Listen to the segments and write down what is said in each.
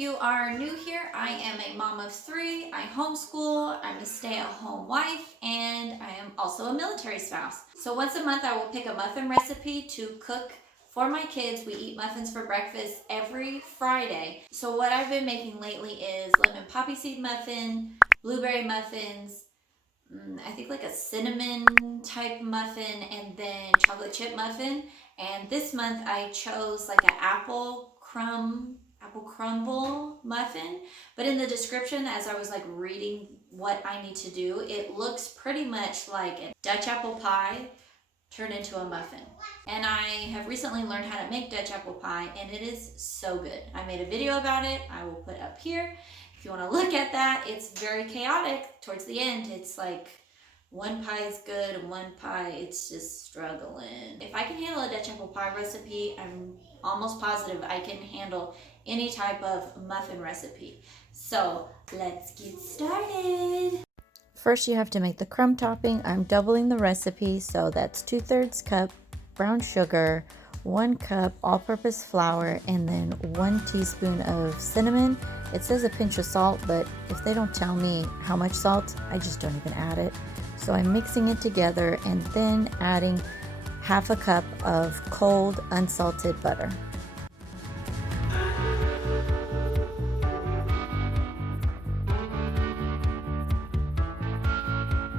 you are new here, I am a mom of 3. I homeschool, I'm a stay-at-home wife, and I am also a military spouse. So once a month I will pick a muffin recipe to cook for my kids. We eat muffins for breakfast every Friday. So what I've been making lately is lemon poppy seed muffin, blueberry muffins, I think like a cinnamon type muffin, and then chocolate chip muffin. And this month I chose like an apple crumble muffin. But in the description, as I was like reading what I need to do, it looks pretty much like a Dutch apple pie turned into a muffin. And I have recently learned how to make Dutch apple pie, and it is so good. I made a video about it. I will put it up here. If you want to look at that, it's very chaotic towards the end. It's like one pie is good and one pie it's just struggling. If I can handle a Dutch apple pie recipe, I'm almost positive I can handle any type of muffin recipe. So let's get started. First you have to make the crumb topping. I'm doubling the recipe, so that's 2/3 cup brown sugar, 1 cup all-purpose flour, and then 1 teaspoon of cinnamon. It says a pinch of salt, but if they don't tell me how much salt, I just don't even add it. So I'm mixing it together and then adding 1/2 cup of cold unsalted butter.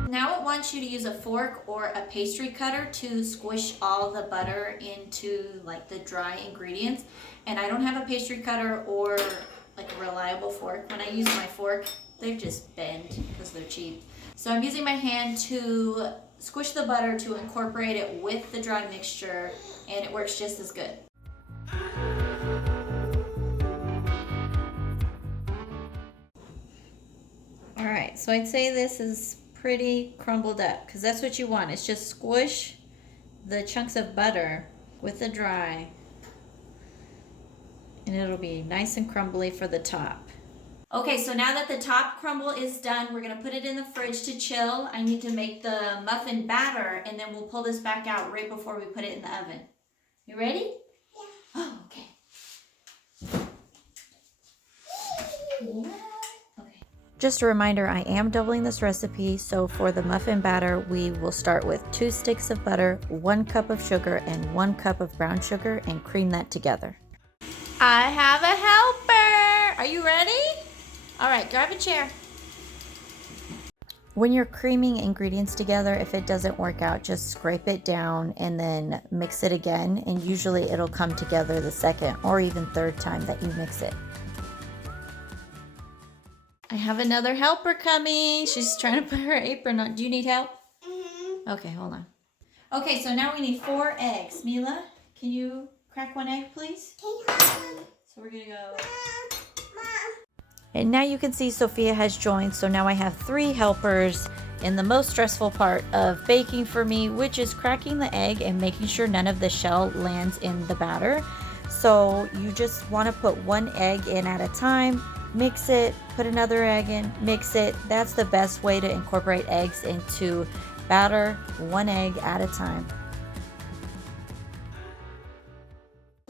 Now it wants you to use a fork or a pastry cutter to squish all the butter into like the dry ingredients. And I don't have a pastry cutter or like a reliable fork. When I use my fork, they just bend because they're cheap. So I'm using my hand to squish the butter to incorporate it with the dry mixture, and it works just as good. All right, so I'd say this is pretty crumbled up because that's what you want. It's just squish the chunks of butter with the dry, and it'll be nice and crumbly for the top. Okay, so now that the top crumble is done, we're gonna put it in the fridge to chill. I need to make the muffin batter, and then we'll pull this back out right before we put it in the oven. You ready? Yeah. Oh, okay. Yeah. Just a reminder, I am doubling this recipe, so for the muffin batter, we will start with 2 sticks of butter, 1 cup of sugar, and 1 cup of brown sugar, and cream that together. I have a helper! Are you ready? All right, grab a chair. When you're creaming ingredients together, if it doesn't work out, just scrape it down and then mix it again, and usually it'll come together the second or even third time that you mix it. I have another helper coming. She's trying to put her apron on. Do you need help? Okay, hold on. Okay, so now we need 4 eggs. Mila, can you crack 1 egg, please? So we're gonna go. And now you can see Sophia has joined, so now I have 3 helpers in the most stressful part of baking for me, which is cracking the egg and making sure none of the shell lands in the batter. So you just want to put 1 egg in at a time, mix it, put another egg in, mix it. That's the best way to incorporate eggs into batter, 1 egg at a time.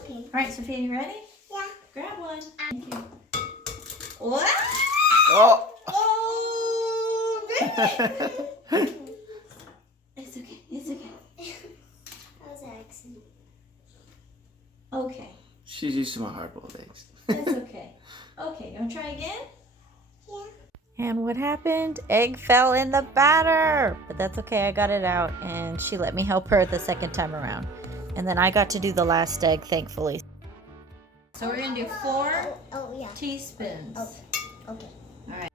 All right, Sophia, you ready? Yeah. Grab one. Thank you. What? Oh! Oh, baby! It's okay. It's okay. That was an accident. Okay. She's used to my hard-boiled eggs. That's okay. Okay, you want to try again? Yeah. And what happened? Egg fell in the batter! But that's okay, I got it out, and she let me help her the second time around. And then I got to do the last egg, thankfully. So we're going to do 4 Yeah. teaspoons. Okay. All right.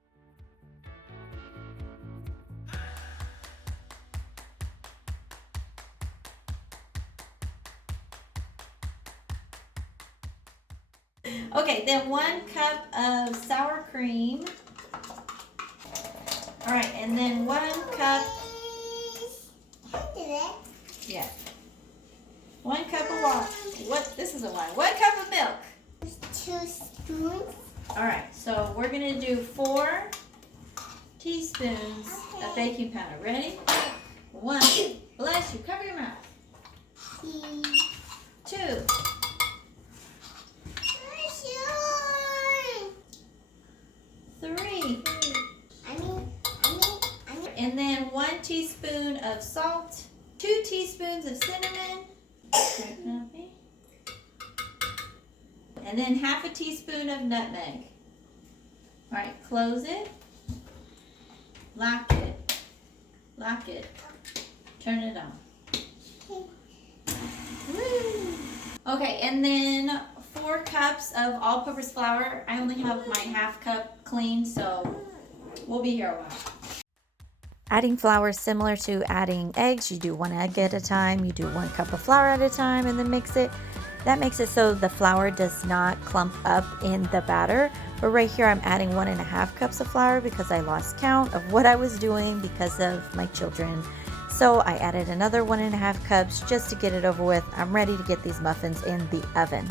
Okay, then 1 cup of sour cream. All right, and then 1 cup. Yeah. 1 cup of water. What? This isn't wine. 1 cup of milk. 2 spoons. All right, so we're gonna do 4 teaspoons of baking powder. Ready? 1. Bless you. Cover your mouth. 2. 1 teaspoon of salt, 2 teaspoons of cinnamon, and then half a teaspoon of nutmeg. All right, close it, lock it, turn it on. Woo. Okay, and then 4 cups of all-purpose flour. I only have my half cup clean, so we'll be here a while. Adding flour is similar to adding eggs. You do 1 egg at a time, you do 1 cup of flour at a time, and then mix it. That makes it so the flour does not clump up in the batter. But right here I'm adding 1.5 cups of flour because I lost count of what I was doing because of my children. So I added another 1.5 cups just to get it over with. I'm ready to get these muffins in the oven.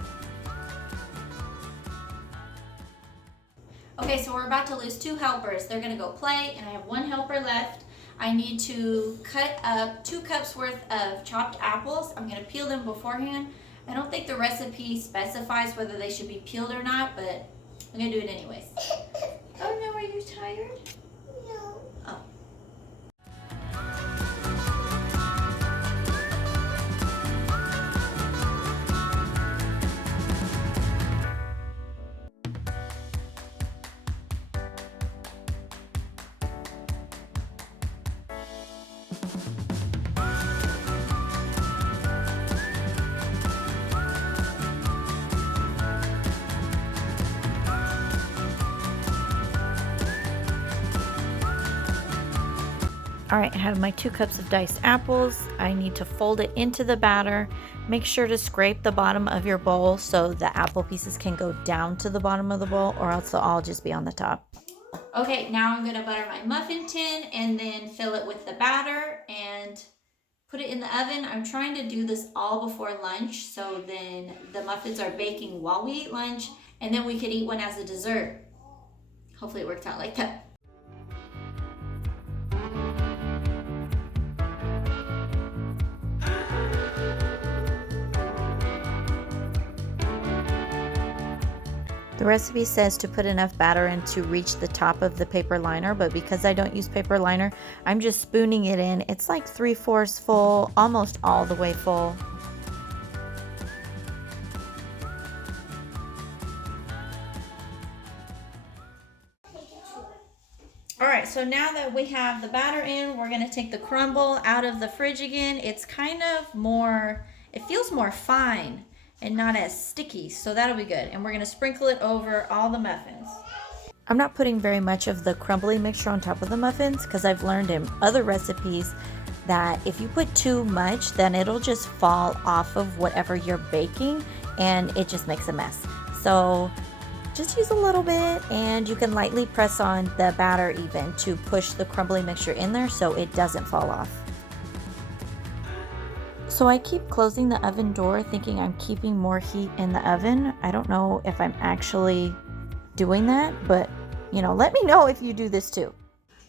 Okay, so we're about to lose 2 helpers. They're gonna go play, and I have 1 helper left. I need to cut up 2 cups worth of chopped apples. I'm gonna peel them beforehand. I don't think the recipe specifies whether they should be peeled or not, but I'm gonna do it anyways. Oh no, are you tired? No. Oh. All right, I have my 2 cups of diced apples. I need to fold it into the batter. Make sure to scrape the bottom of your bowl so the apple pieces can go down to the bottom of the bowl, or else they'll all just be on the top. Okay, now I'm gonna butter my muffin tin and then fill it with the batter and put it in the oven. I'm trying to do this all before lunch, so then the muffins are baking while we eat lunch, and then we could eat one as a dessert. Hopefully it worked out like that. The recipe says to put enough batter in to reach the top of the paper liner, but because I don't use paper liner, I'm just spooning it in. It's like 3/4 full, almost all the way full. All right, so now that we have the batter in, we're gonna take the crumble out of the fridge again. It's kind of more, it feels more fine and not as sticky, so that'll be good. And we're gonna sprinkle it over all the muffins. I'm not putting very much of the crumbling mixture on top of the muffins because I've learned in other recipes that if you put too much, then it'll just fall off of whatever you're baking and it just makes a mess. So just use a little bit, and you can lightly press on the batter even to push the crumbling mixture in there so it doesn't fall off. So I keep closing the oven door thinking I'm keeping more heat in the oven. I don't know if I'm actually doing that, but let me know if you do this too.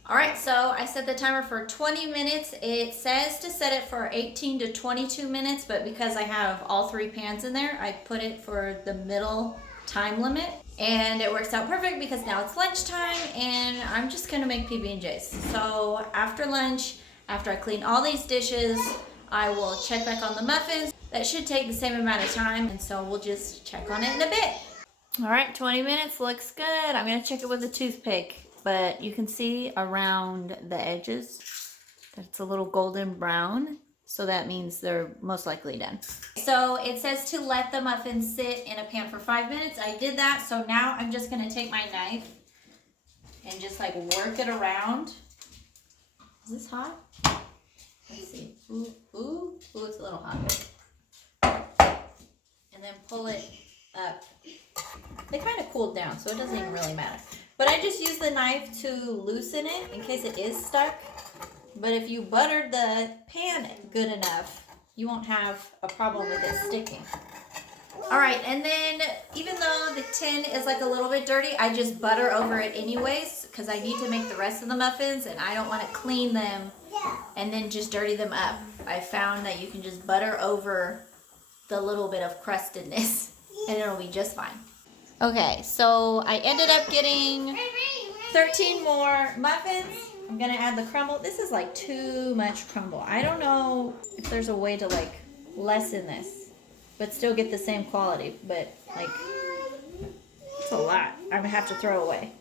All right, so I set the timer for 20 minutes. It says to set it for 18 to 22 minutes, but because I have all 3 pans in there, I put it for the middle time limit. And it works out perfect because now it's lunchtime and I'm just gonna make PB&Js. So after lunch, after I clean all these dishes, I will check back on the muffins. That should take the same amount of time, and so we'll just check on it in a bit. All right, 20 minutes, looks good. I'm gonna check it with a toothpick, but you can see around the edges that it's a little golden brown, so that means they're most likely done. So it says to let the muffins sit in a pan for 5 minutes. I did that, so now I'm just gonna take my knife and just like work it around. Is this hot? Let's see. Ooh, it's a little hot. And then pull it up. They kind of cooled down, so it doesn't even really matter. But I just use the knife to loosen it in case it is stuck. But if you buttered the pan good enough, you won't have a problem with it sticking. All right, and then even though the tin is like a little bit dirty, I just butter over it anyways because I need to make the rest of the muffins and I don't want to clean them and then just dirty them up. I found that you can just butter over the little bit of crustedness and it'll be just fine. Okay, so I ended up getting 13 more muffins I'm gonna add the crumble. This is like too much crumble. I don't know if there's a way to like lessen this, but still get the same quality. But like, it's a lot. I'm gonna have to throw away.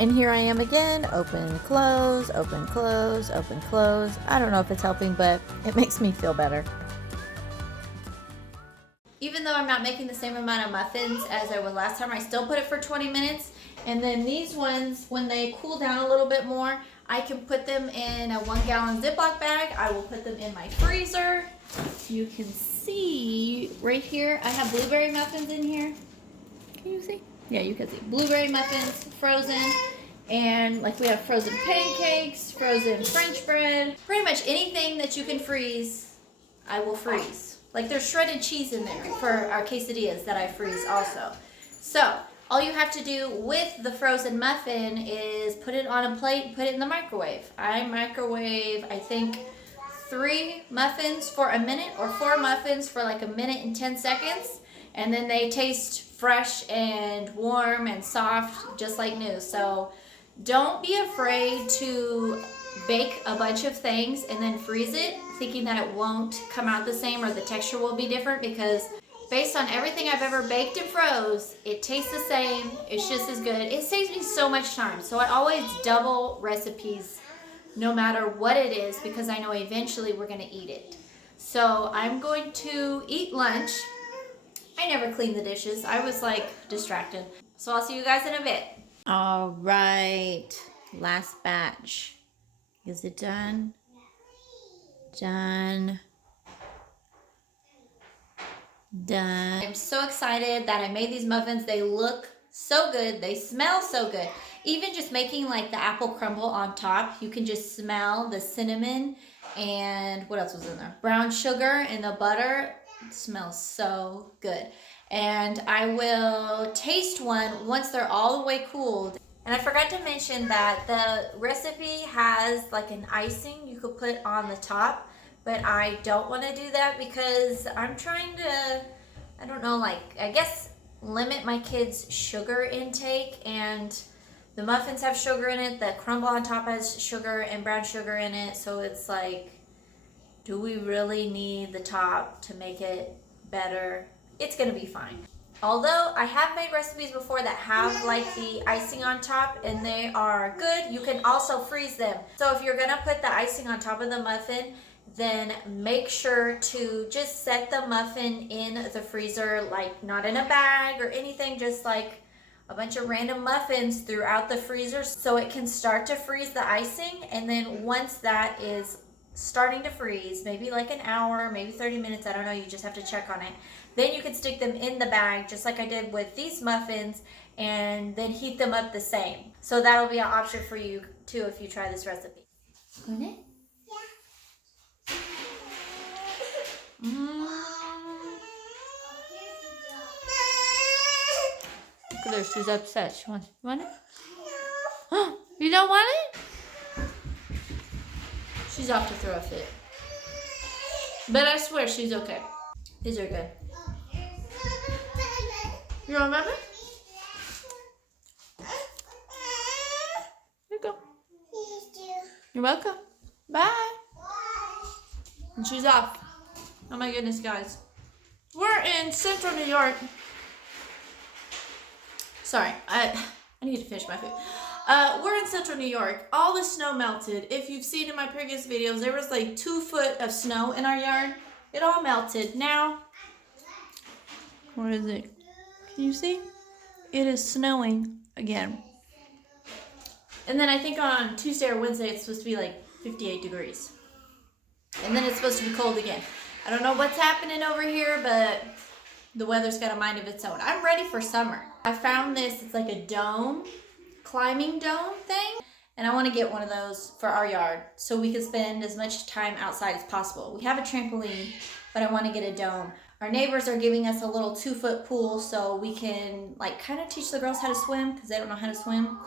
And here I am again, open, close, open, close, open, close. I don't know if it's helping, but it makes me feel better. Even though I'm not making the same amount of muffins as I was last time, I still put it for 20 minutes. And then these ones, when they cool down a little bit more, I can put them in a 1 gallon Ziploc bag. I will put them in my freezer. You can see right here, I have blueberry muffins in here. Can you see? Yeah, you can see. Blueberry muffins, frozen. And like we have frozen pancakes, frozen French bread. Pretty much anything that you can freeze, I will freeze. Like there's shredded cheese in there for our quesadillas that I freeze also. So all you have to do with the frozen muffin is put it on a plate, put it in the microwave. I microwave, I think, 3 muffins for a minute or 4 muffins for like a minute and 10 seconds. And then they taste fresh and warm and soft, just like new. So don't be afraid to bake a bunch of things and then freeze it, thinking that it won't come out the same or the texture will be different, because based on everything I've ever baked and froze, it tastes the same. It's just as good. It saves me so much time. So I always double recipes no matter what it is, because I know eventually we're going to eat it. So I'm going to eat lunch. I never cleaned the dishes. I was like distracted. So I'll see you guys in a bit. All right, last batch. Is it done? Done. Done. I'm so excited that I made these muffins. They look so good. They smell so good. Even just making like the apple crumble on top, you can just smell the cinnamon and what else was in there? Brown sugar and the butter. It smells so good. And I will taste one once they're all the way cooled. And I forgot to mention that the recipe has like an icing you could put on the top, but I don't want to do that because I'm trying to, I don't know, like, I guess limit my kids' sugar intake, and the muffins have sugar in it, the crumble on top has sugar and brown sugar in it, so it's like, do we really need the top to make it better? It's gonna be fine. Although I have made recipes before that have like the icing on top and they are good, you can also freeze them. So if you're gonna put the icing on top of the muffin, then make sure to just set the muffin in the freezer, like not in a bag or anything, just like a bunch of random muffins throughout the freezer so it can start to freeze the icing. And then once that is starting to freeze, maybe like an hour, maybe 30 minutes, I don't know, you just have to check on it. Then you can stick them in the bag just like I did with these muffins and then heat them up the same. So that'll be an option for you too if you try this recipe. Want it? Yeah. Look at her, she's upset. She wants, you want it? No. You don't want it? She's off to throw a fit. But I swear she's okay. These are good. You remember? Here you go. You're welcome. Bye. And she's off. Oh my goodness, guys. We're in central New York. Sorry, I need to finish my food. We're in central New York. All the snow melted. If you've seen in my previous videos, there was like 2 foot of snow in our yard. It all melted. Now, where is it? Can you see? It is snowing again. And then I think on Tuesday or Wednesday, it's supposed to be like 58 degrees. And then it's supposed to be cold again. I don't know what's happening over here, but the weather's got a mind of its own. I'm ready for summer. I found this, it's like a dome, climbing dome thing. And I want to get one of those for our yard so we can spend as much time outside as possible. We have a trampoline, but I want to get a dome. Our neighbors are giving us a little 2 foot pool so we can like kind of teach the girls how to swim because they don't know how to swim.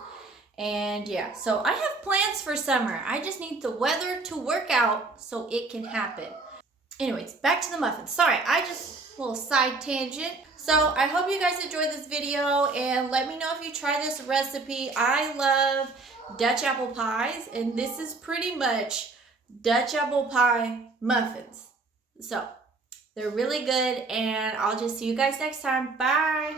And yeah, so I have plans for summer. I just need the weather to work out so it can happen. Anyways, back to the muffins. Sorry, I just, little side tangent. So I hope you guys enjoyed this video, and let me know if you try this recipe. I love Dutch apple pies, and this is pretty much Dutch apple pie muffins. So they're really good, and I'll just see you guys next time. Bye.